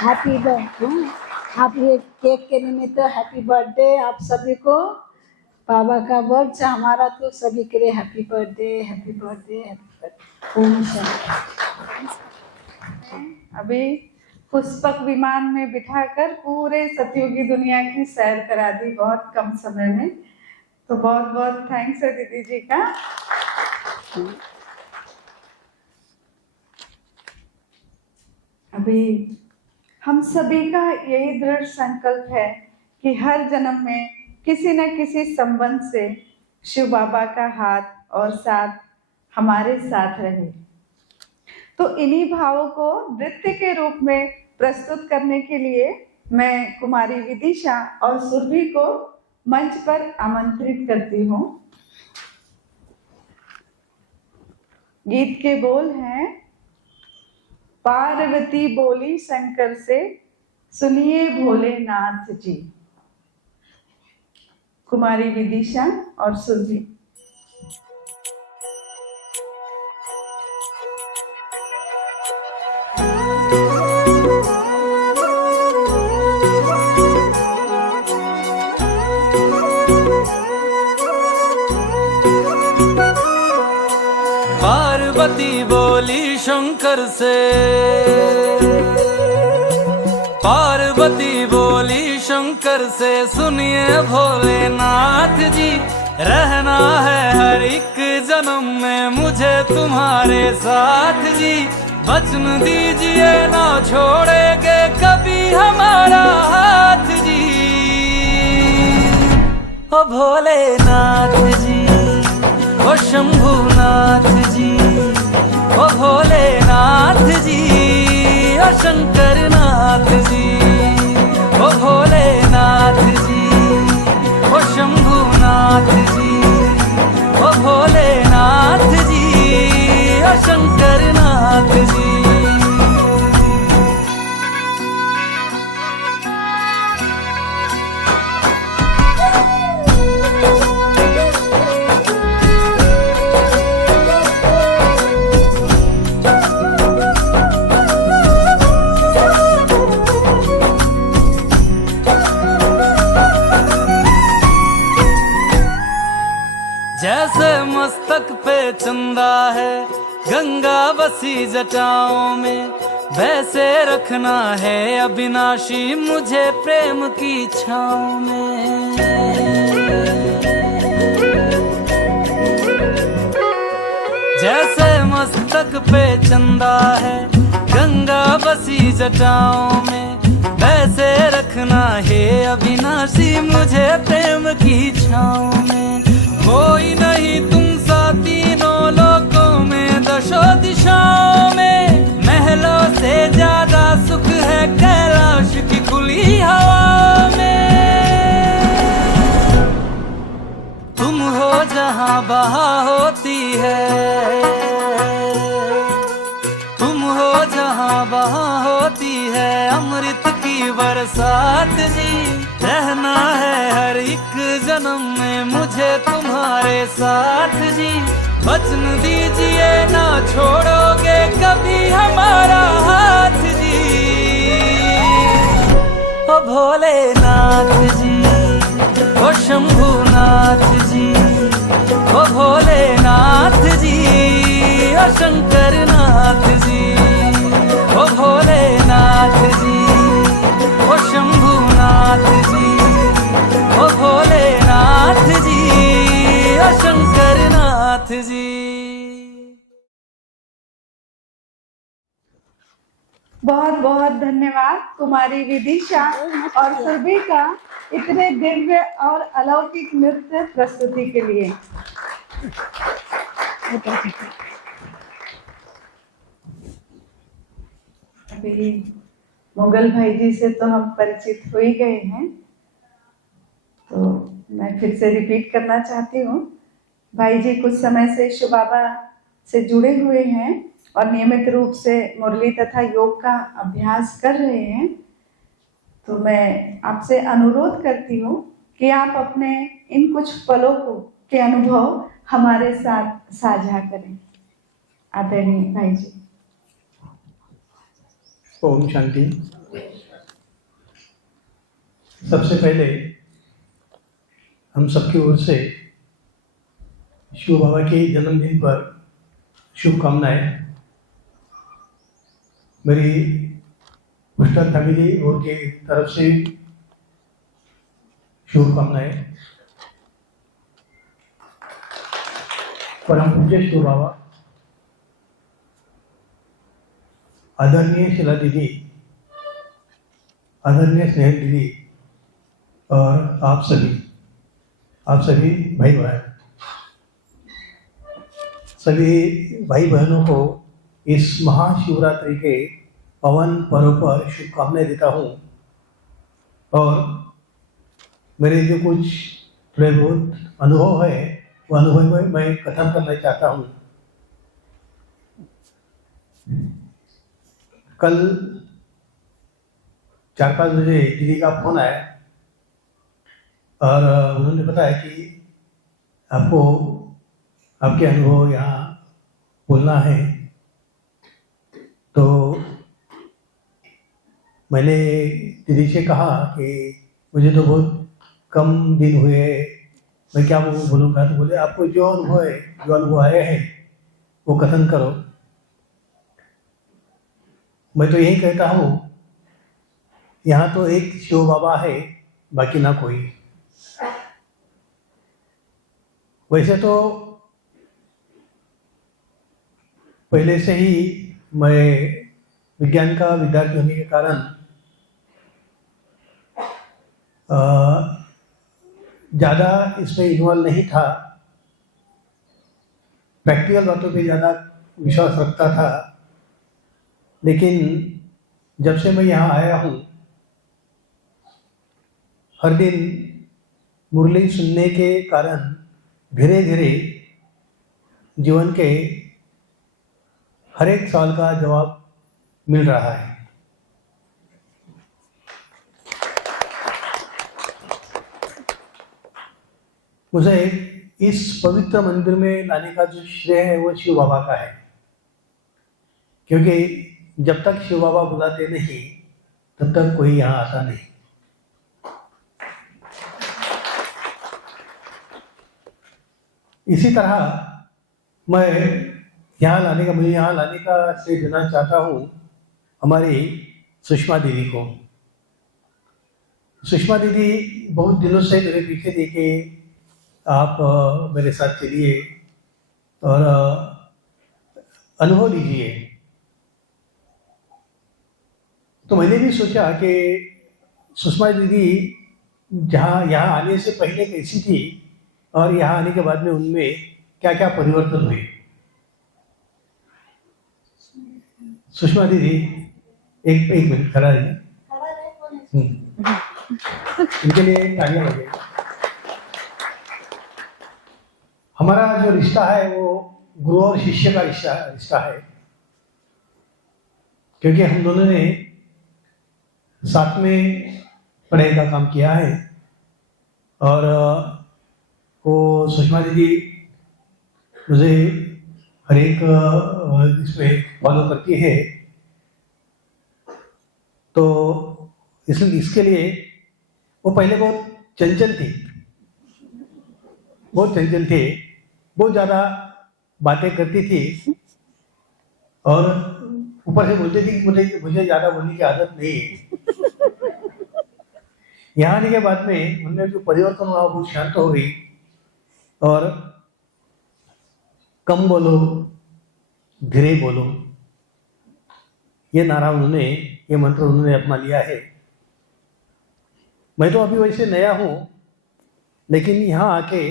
Happy birthday. आप ये केक के निमित्त हैप्पी बर्थडे आप सभी को। बाबा का वर्ष हमारा तो सभी के लिए happy birthday, happy birthday, happy birthday. Om Shanti. अभी पुष्पक विमान में बिठाकर पूरे सतयुगी दुनिया की सैर करा दी बहुत कम समय में। तो बहुत बहुत थैंक्स है दीदी जी का। अभी हम सभी का यही दृढ़ संकल्प है कि हर जन्म में किसी न किसी संबंध से शिव बाबा का हाथ और साथ हमारे साथ रहे। तो इन्हीं भावों को नृत्य के रूप में प्रस्तुत करने के लिए मैं कुमारी विदिशा और सुरभि को मंच पर आमंत्रित करती हूँ। गीत के बोल हैं, पार्वती बोली शंकर से, सुनिए भोलेनाथ जी। कुमारी विदिशा और सुरभि। पार्वती बोली शंकर से, पार्वती बोली शंकर से, सुनिए भोलेनाथ जी, रहना है हर एक जन्म में मुझे तुम्हारे साथ जी। वचन दीजिए ना छोड़ेंगे कभी हमारा हाथ जी। ओ भोलेनाथ जी, ओ शंभुनाथ जी, ओ भोलेनाथ जी, ओ शंकरनाथ जी, ओ भोलेनाथ जी, ओ शंभुनाथ जी, ओ भोलेनाथ जी, ओ शंकरनाथ जी। जैसे मस्तक पे चंदा है, गंगा बसी जटाओं में, वैसे रखना है अविनाशी मुझे प्रेम की छाँव में। जैसे मस्तक पे चंदा है गंगा बसी जटाओं में, वैसे रखना है अविनाशी मुझे प्रेम की छाँव में। कोई नहीं तुम सा तीनों लोकों में, दशों दिशाओं में, महलों से ज्यादा सुख है कैलाश की खुली हवा में। तुम हो जहाँ बहा होती है, तुम हो जहाँ बहा होती है अमृत की बरसात जी। रहना है हर एक जन्म में मुझे तुम्हारे साथ जी। वचन दीजिए ना छोड़ोगे कभी हमारा हाथ जी। ओ भोलेनाथ जी, ओ शंभुनाथ जी, ओ भोलेनाथ जी, ओ शंकरनाथ जी, ओ भोलेनाथ जी, ओ शंभुनाथ जी, ओ भोलेनाथ जी, ओ शंकरनाथ जी। बहुत बहुत धन्यवाद कुमारी विदिशा और सुरभि का इतने दिव्य और अलौकिक नृत्य प्रस्तुति के लिए। अभी मुगल भाई जी से तो हम परिचित हो ही गए हैं, तो मैं फिर से रिपीट करना चाहती हूँ। भाई जी कुछ समय से शिव बाबा से जुड़े हुए हैं और नियमित रूप से मुरली तथा योग का अभ्यास कर रहे हैं। तो मैं आपसे अनुरोध करती हूँ कि आप अपने इन कुछ पलों के अनुभव हमारे साथ साझा करें। आदरणीय भाई जी। ओम शांति। सबसे पहले हम सबकी ओर से शिव बाबा के जन्मदिन पर शुभकामनाएं। मेरी पुष्कर फैमिली और के तरफ से शुभकामनाएं। परम पूज्य शिव बाबा, आदरणीय शिला दीदी, आदरणीय स्नेहल दीदी और आप सभी भाई बहन, सभी भाई बहनों को इस महाशिवरात्रि के पवन पर्व पर शुभकामनाएं देता हूँ। और मेरे जो कुछ थोड़े बहुत अनुभव है वो अनुभव में मैं कथन करना चाहता हूँ। कल 4-5 बजे दीदी का फोन आया और उन्होंने बताया कि आपको आपके अनुभव यहाँ बोलना है। तो मैंने दीदी से कहा कि मुझे तो बहुत कम दिन हुए, मैं क्या बोलूँगा। तो बोले आपको जो अनुभव आए हैं वो कथन करो। मैं तो यही कहता हूँ, यहाँ तो एक शिव बाबा है, बाकी ना कोई। वैसे तो पहले से ही मैं विज्ञान का विद्यार्थी होने के कारण ज़्यादा इसमें इन्वॉल्व नहीं था, प्रैक्टिकल बातों पे ज़्यादा विश्वास रखता था। लेकिन जब से मैं यहाँ आया हूँ, हर दिन मुरली सुनने के कारण धीरे धीरे जीवन के हर एक सवाल का जवाब मिल रहा है। मुझे इस पवित्र मंदिर में लाने का जो श्रेय है वो शिव बाबा का है, क्योंकि जब तक शिव बाबा बुलाते नहीं तब तक कोई यहाँ आता नहीं। इसी तरह मैं मुझे यहाँ लाने का श्रेय देना चाहता हूँ हमारी सुषमा दीदी को। सुषमा दीदी बहुत दिनों से मेरे पीछे थी कि आप मेरे साथ चलिए और अनुभव लीजिए। तो मैंने भी सोचा कि सुषमा दीदी यहाँ आने से पहले कैसी थी और यहाँ आने के बाद में उनमें क्या क्या परिवर्तन हुए। सुषमा दीदी एक मिनट खड़ा रहिए, इनके लिए तालियां हो गई। हमारा जो रिश्ता है वो गुरु और शिष्य का रिश्ता है, क्योंकि हम दोनों ने साथ में पढ़ाई का काम किया है और वो सुषमा दीदी मुझे हर एक इसमें फॉलो करती है। तो इसके लिए वो पहले बहुत चंचल थे, बहुत ज़्यादा बातें करती थी और ऊपर से बोलती थी कि मुझे ज़्यादा बोलने की आदत नहीं है। यहाँ आने के बाद में उनमें जो परिवर्तन हुआ वो शांत हो गई और कम बोलो धीरे बोलो, ये नारा ये मंत्र उन्होंने अपना लिया है। मैं तो अभी वैसे नया हूँ, लेकिन यहाँ आके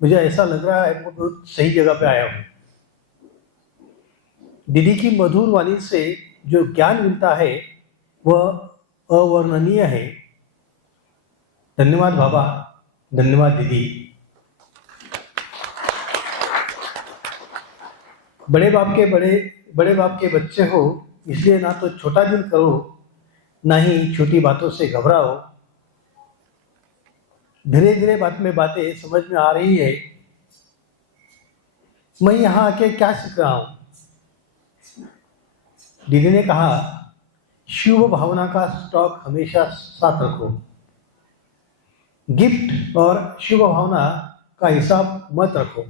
मुझे ऐसा लग रहा है कि मैं बहुत सही जगह पे आया हूँ। दीदी की मधुर वाणी से जो ज्ञान मिलता है वह अवर्णनीय है। धन्यवाद बाबा, धन्यवाद दीदी। बड़े बाप के बच्चे हो, इसलिए ना तो छोटा दिल करो ना ही छोटी बातों से घबराओ। धीरे धीरे बातें समझ में आ रही है। मैं यहाँ आके क्या सीख रहा हूँ? दीदी ने कहा, शुभ भावना का स्टॉक हमेशा साथ रखो। गिफ्ट और शुभ भावना का हिसाब मत रखो।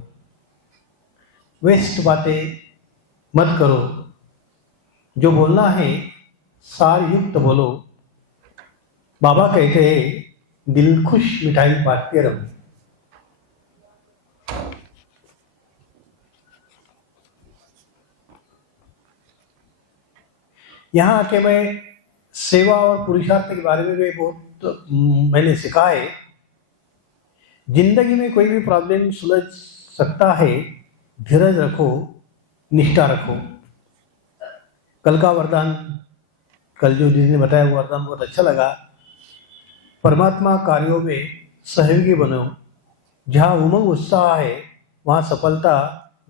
वेस्ट बातें मत करो। जो बोलना है सार युक्त बोलो। बाबा कहते हैं, दिल खुश मिठाई बांटते रहो। यहाँ आके मैं सेवा और पुरुषार्थ के बारे में भी बहुत मैंने सीखा है। जिंदगी में कोई भी प्रॉब्लम सुलझ सकता है, धीरज रखो, निष्ठा रखो। कल का वरदान, कल जो दीदी ने बताया वो वरदान बहुत अच्छा लगा। परमात्मा कार्यों में सहयोगी बनो। जहाँ उमंग उत्साह है वहाँ सफलता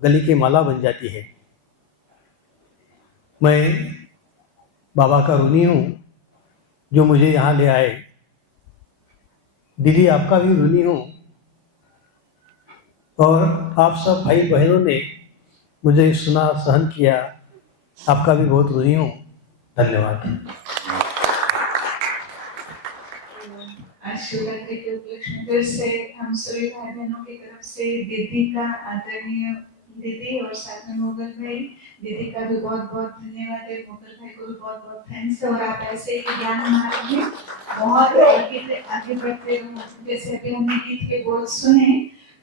गले की माला बन जाती है। मैं बाबा का ऋणी हूँ जो मुझे यहाँ ले आए। दीदी आपका भी ऋणी हूँ और आप सब भाई बहनों ने मुझे सुना, सहन किया, आपका भी बहुत ऋणी हूँ। धन्यवाद। आज शिवरात्रि के उपलक्ष्य में फिर से हम सभी भाई बहनों की तरफ से दीदी का, आदरणीय दीदी और साथ में मोगल भाई, दीदी का भी बहुत बहुत धन्यवाद है। मोगल भाई को भी बहुत बहुत थैंक्स। और आप ऐसे ही ज्ञान मार्ग में बहुत आगे बढ़ते रहो। जैसे अभी हमने गीत के बोल सुने,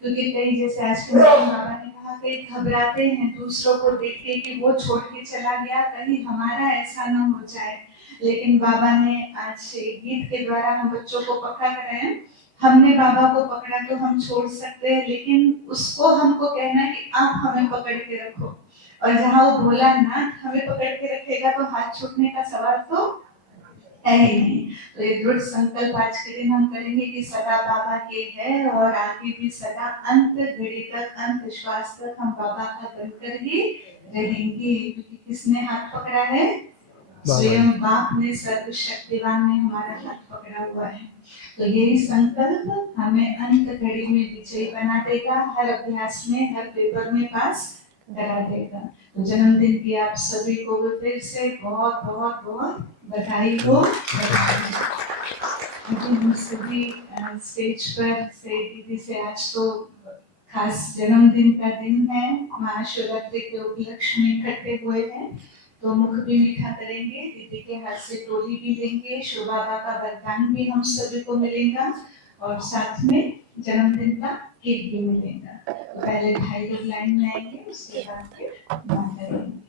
क्योंकि कई जैसे आज के बाबा ने कहा कई घबराते हैं दूसरों को देख के कि वो छोड़ के चला गया, कहीं हमारा ऐसा न हो जाए। लेकिन बाबा ने आज गीत के द्वारा हम बच्चों को पकड़ रहे हैं। हमने बाबा को पकड़ा तो हम छोड़ सकते हैं, लेकिन उसको हमको कहना है कि आप हमें पकड़ के रखो। और जहाँ वो भोला नाथ हमें पकड़ के रखेगा तो हाथ छूटने का सवाल तो है ही नहीं। तो ये दृढ़ संकल्प आज के दिन हम करेंगे कि सदा बाबा के है और आगे भी सदा अंत घड़ी तक, अंत श्वास तक हम बाबा का बनकर ही रहेंगे। क्योंकि किसने हाथ पकड़ा है? स्वयं बाप ने, सर्वशक्तिवान ने हमारा हाथ पकड़ा हुआ है। तो यही संकल्प हमें अंत घड़ी में विजयी बना देगा, हर अभ्यास में, हर पेपर में पास करा देगा। तो जन्मदिन की आप सभी को फिर से बहुत बहुत बहुत बधाई हो। हम सभी स्टेज पर से दीदी से आज तो खास जन्मदिन का दिन है, महाशिवरात्रि के उपलक्ष्य में इकट्ठे हुए हैं, तो मुख भी मीठा करेंगे, दीदी के हाथ से टोली भी लेंगे, शिव बाबा का वरदान भी हम सभी को मिलेगा और साथ में जन्मदिन का केक भी मिलेगा। पहले भाई लोग लाइन में आएंगे, उसके बाद फिर मां करेंगे।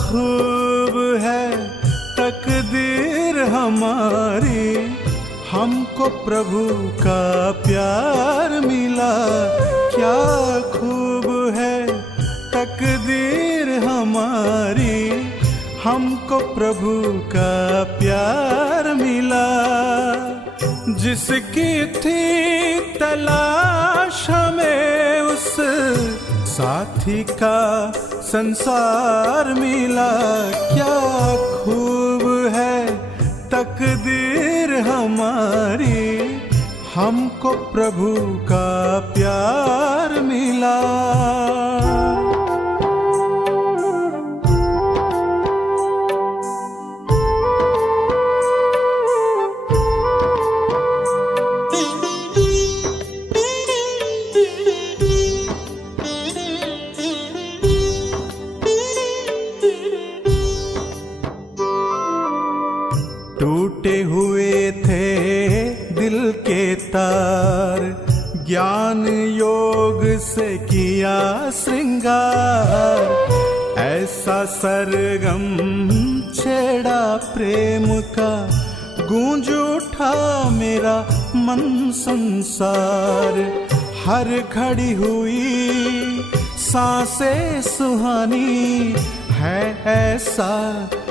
खूब है तकदीर हमारी, हमको प्रभु का प्यार मिला। क्या खूब है तकदीर हमारी, हमको प्रभु का प्यार मिला। जिसकी थी तलाश हमें उस साथी का संसार मिला। क्या खूब है तकदीर हमारी, हमको प्रभु का प्यार मिला। टूटे हुए थे दिल के तार, ज्ञान योग से किया श्रृंगार। ऐसा सरगम छेड़ा प्रेम का, गूंज उठा मेरा मन संसार। हर घड़ी हुई सांसें सुहानी, है ऐसा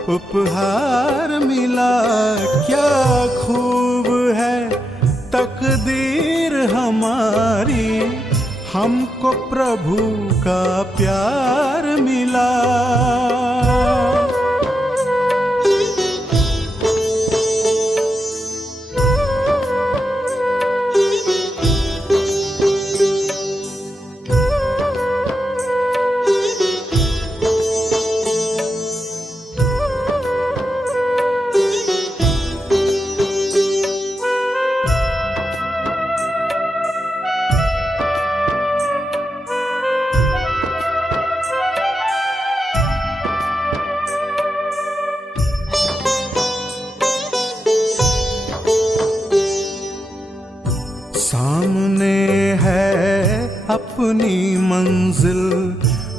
उपहार मिला। क्या खूब है तकदीर हमारी, हमको प्रभु का प्यार मिला। सामने है अपनी मंजिल,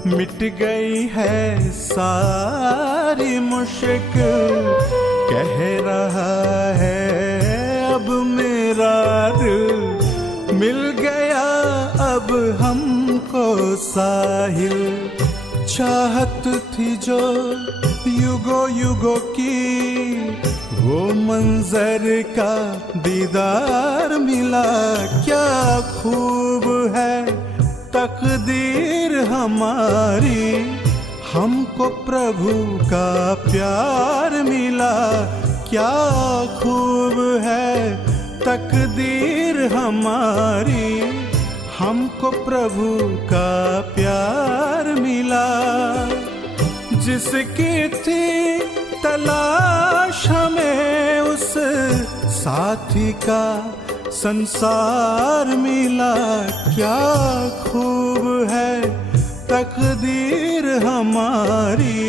मिट गई है सारी मुश्किल। कह रहा है अब मेरा दिल, मिल गया अब हमको साहिल। चाहत थी जो युगों युगों की, वो मंजर का दीदार मिला। क्या खूब है तकदीर हमारी, हमको प्रभु का प्यार मिला। क्या खूब है तकदीर हमारी, हमको प्रभु का प्यार मिला। जिसकी थी तलाश हमें उस साथी का संसार मिला। क्या खूब है तकदीर हमारी,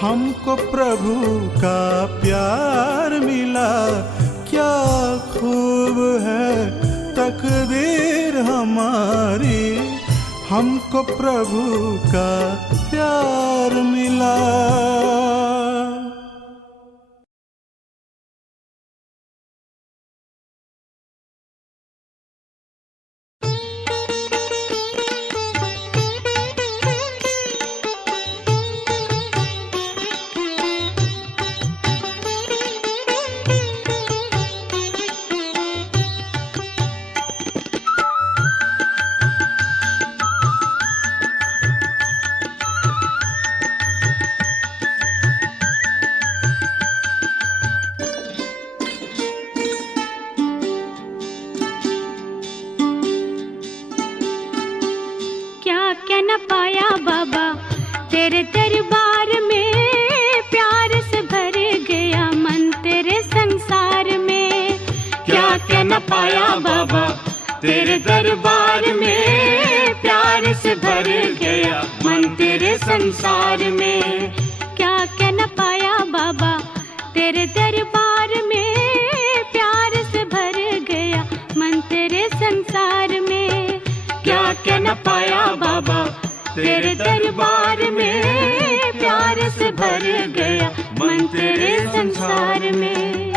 हमको प्रभु का प्यार मिला। क्या खूब है तकदीर हमारी, हमको प्रभु का प्यार मिला। पाया बाबा तेरे दरबार में, प्यार से भर गया मन तेरे संसार में। क्या क्या न पाया बाबा तेरे दरबार में, प्यार से भर गया मन तेरे संसार में। क्या क्या न पाया बाबा तेरे दरबार में, प्यार से भर गया मन तेरे संसार में।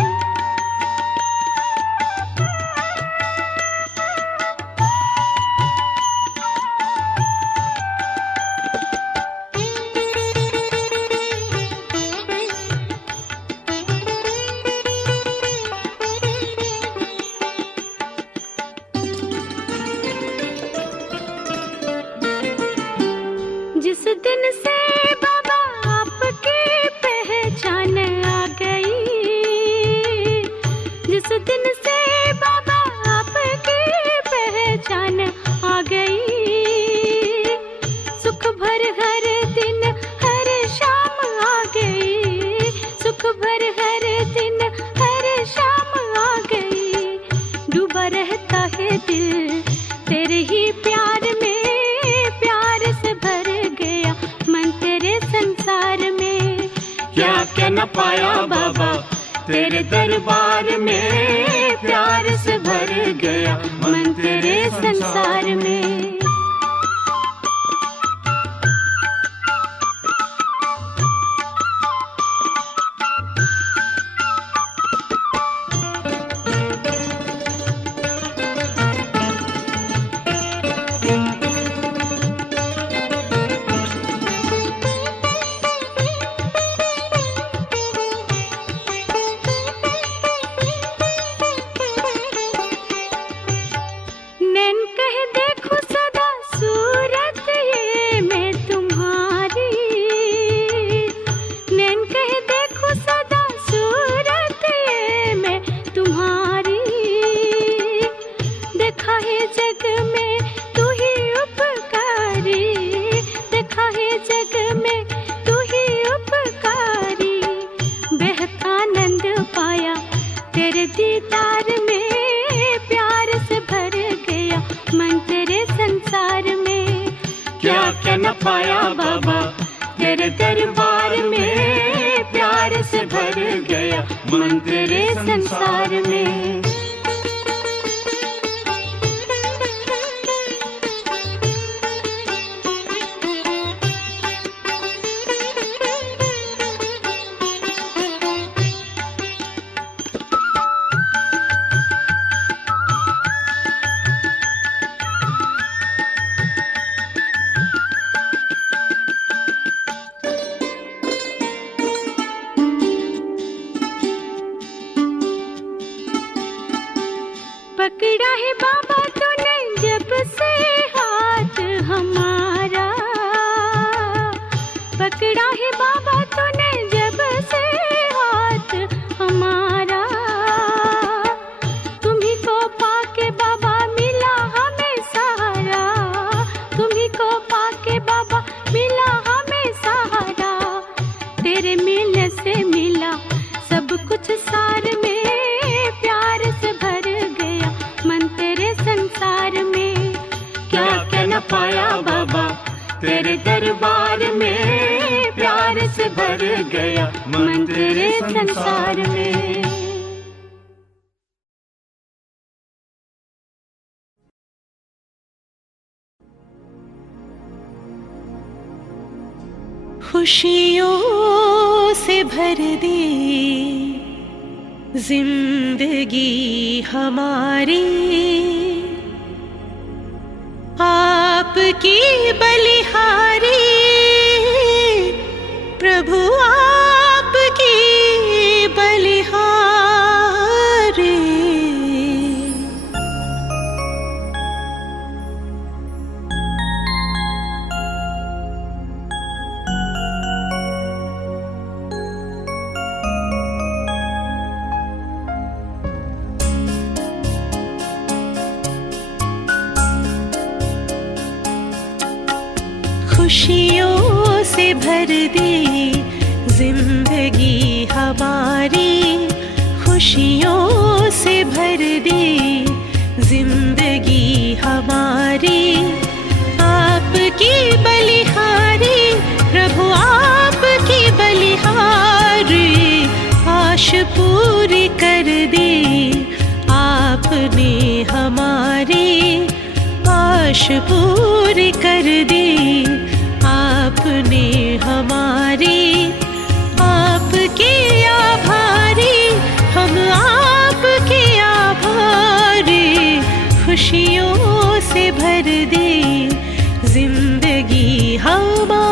जिस दिन से बाबा आपकी पहचान आ गई, जिस दिन से बाबा आपकी पहचान आ गई, सुख भर हर दिन हर शाम आ गई, सुख भर हर दिन हर शाम आ गई। डूबा रहता है दिल तेरे ही प्यार में, प्यार से भर गया मन तेरे संसार में। क्या क्या न पाया बाबा तेरे दरबार में, प्यार से भर गया मन तेरे संसार में। नैन कह देखो सदा सूरत ये मैं तुम्हारी, नैन कह देखो सदा सूरत ये मैं तुम्हारी। देखा है जग में तू ही उपकारी, देखा है जग में तू ही उपकारी। बेहद आनंद पाया तेरे दीदार में, प्यार से भर गया मन तेरे संसार में। क्या क्या न पाया बाबा तेरे दरबार में, प्यार से भर गया मन तेरे संसार में। पकड़ा है बाबा तूने जब से हाथ हमारा, पकड़ा है बाबा तूने जब से हाथ हमारा। तुम्ही को पाके बाबा मिला हमें सहारा, तुम्ही को पाके बाबा मिला हमें सहारा। तेरे मिलने से मिला सब कुछ सार में, प्यार से भर गया मन तेरे संसार में। क्या क्या न पाया बाबा तेरे दरबार में, प्यार से भर गया मन तेरे संसार में। खुशियों से भर दे जिंदगी हमारी, आपकी बलिहारी प्रभु आपकी बलिहारी। खुशियों से भर दे जिंदगी हमारी, खुशियों से भर दी जिंदगी हमारी, आपकी बलिहारी प्रभु आपकी बलिहारी, आश पूरी कर दी आपने हमारी, आश पूरी कर दी आपने हमारी, आपके आभारी हम आपके आभारी, खुशियों से भर दी जिंदगी हमारी।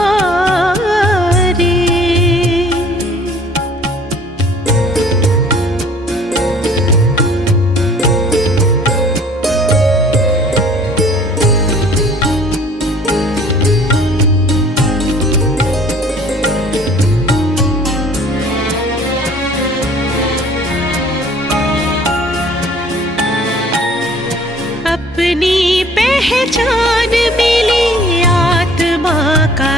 अपनी पहचान मिली आत्मा का